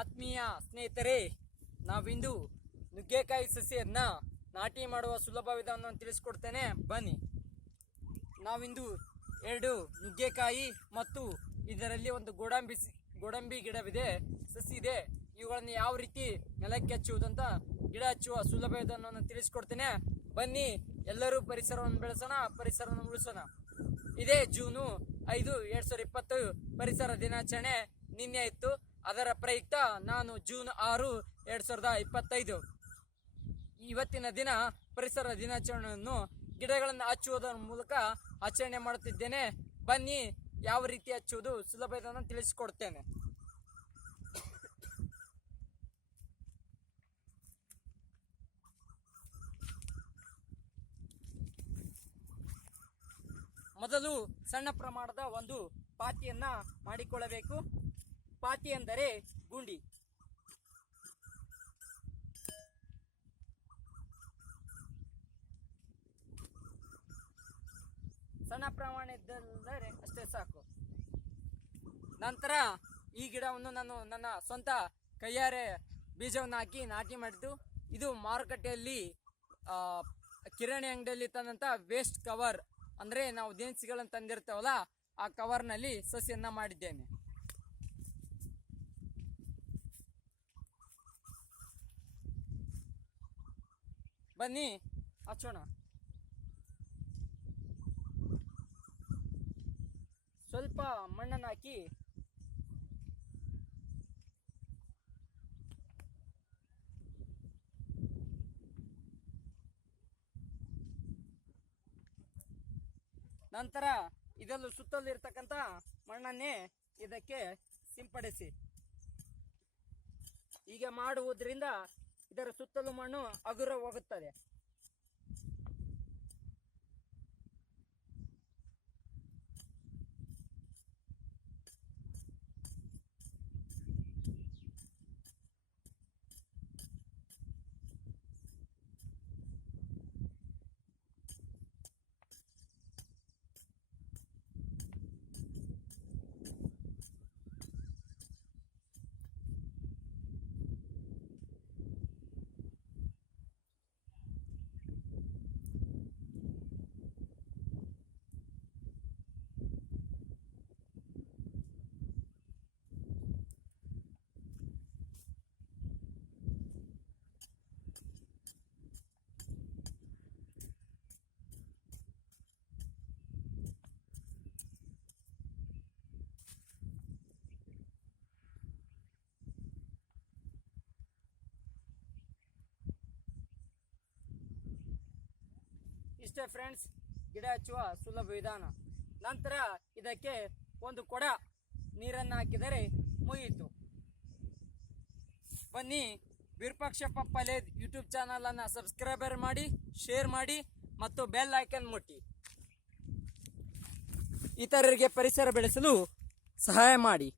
ಆತ್ಮೀಯ ಸ್ನೇಹಿತರೆ, ನಾವಿಂದು ನುಗ್ಗೆಕಾಯಿ ಸಸಿಯನ್ನ ನಾಟಿ ಮಾಡುವ ಸುಲಭ ವಿಧಾನವನ್ನು ತಿಳಿಸ್ಕೊಡ್ತೇನೆ, ಬನ್ನಿ. ನಾವಿಂದು 2 ನುಗ್ಗೆಕಾಯಿ ಮತ್ತು ಇದರಲ್ಲಿ ಒಂದು ಗೋಡಂಬಿ ಗಿಡವಿದೆ, ಸಸಿ ಇದೆ. ಇವುಗಳನ್ನು ಯಾವ ರೀತಿ ನೆಲಕ್ಕೆ ಹಚ್ಚುವುದಂತ, ಗಿಡ ಹಚ್ಚುವ ಸುಲಭ ವಿಧಾನವನ್ನು ತಿಳಿಸ್ಕೊಡ್ತೇನೆ, ಬನ್ನಿ. ಎಲ್ಲರೂ ಪರಿಸರವನ್ನು ಬೆಳೆಸೋಣ, ಪರಿಸರವನ್ನು ಉಳಿಸೋಣ. ಇದೇ ಜೂನ್ 5, 2020 ಪರಿಸರ ದಿನಾಚರಣೆ ನಿನ್ನೆ ಇತ್ತು. ಅದರ ಪ್ರಯುಕ್ತ ನಾನು ಜೂನ್ 6, 2025 ಇವತ್ತಿನ ದಿನ ಪರಿಸರ ದಿನಾಚರಣೆಯನ್ನು ಗಿಡಗಳನ್ನು ಹಚ್ಚುವುದರ ಮೂಲಕ ಆಚರಣೆ ಮಾಡುತ್ತಿದ್ದೇನೆ. ಬನ್ನಿ, ಯಾವ ರೀತಿ ಹಚ್ಚುವುದು ಸುಲಭ ಇದನ್ನು ತಿಳಿಸಿಕೊಡ್ತೇನೆ. ಮೊದಲು ಸಣ್ಣ ಪ್ರಮಾಣದ ಒಂದು ಪಾತಿಯನ್ನ ಮಾಡಿಕೊಳ್ಳಬೇಕು. ಪಾತಿ ಎಂದರೆ ಗುಂಡಿ. ಸಣ್ಣ ಪ್ರಮಾಣ ಇದ್ದರೆ ಅಷ್ಟೇ ಸಾಕು. ನಂತರ ಈ ಗಿಡವನ್ನು ನಾನು ನನ್ನ ಸ್ವಂತ ಕೈಯಾರೆ ಬೀಜವನ್ನು ಹಾಕಿ ನಾಟಿ ಮಾಡಿದ್ದು. ಇದು ಮಾರುಕಟ್ಟೆಯಲ್ಲಿ ಕಿರಾಣಿ ಅಂಗಡಿಯಲ್ಲಿ ತಂದಂತ ವೇಸ್ಟ್ ಕವರ್, ಅಂದ್ರೆ ನಾವು ದಿನಸಿಗಳನ್ನು ತಂದಿರ್ತೇವಲ್ಲ, ಆ ಕವರ್ನಲ್ಲಿ ಸಸಿಯನ್ನ ಮಾಡಿದ್ದೇನೆ. ಬನ್ನಿ ಹಚ್ಚೋಣ. ಸ್ವಲ್ಪ ಮಣ್ಣನ್ನು ಹಾಕಿ ನಂತರ ಇದನ್ನು ಸುತ್ತಲೂ ಇರ್ತಕ್ಕಂಥ ಮಣ್ಣನ್ನೇ ಇದಕ್ಕೆ ಸಿಂಪಡಿಸಿ. ಹೀಗೆ ಮಾಡುವುದರಿಂದ ಇದರ ಸುತ್ತಲೂ ಮಣ್ಣು ಹಗುರ ಹೋಗುತ್ತದೆ. ಇಷ್ಟೇ ಫ್ರೆಂಡ್ಸ್, ಗಿಡ ಹಚ್ಚುವ ಸುಲಭ ವಿಧಾನ. ನಂತರ ಇದಕ್ಕೆ ಒಂದು ಕೊಡ ನೀರನ್ನು ಹಾಕಿದರೆ ಮುಗಿಯಿತು. ಬನ್ನಿ, ವಿರೂಪಾಕ್ಷಪ್ಪ ಪಾಲೇದ್ ಯೂಟ್ಯೂಬ್ ಚಾನಲ್ ಅನ್ನು ಸಬ್ಸ್ಕ್ರೈಬರ್ ಮಾಡಿ, ಶೇರ್ ಮಾಡಿ ಮತ್ತು ಬೆಲ್ ಐಕನ್ ಮುಟ್ಟಿ. ಇತರರಿಗೆ ಪರಿಸರ ಬೆಳೆಸಲು ಸಹಾಯ ಮಾಡಿ.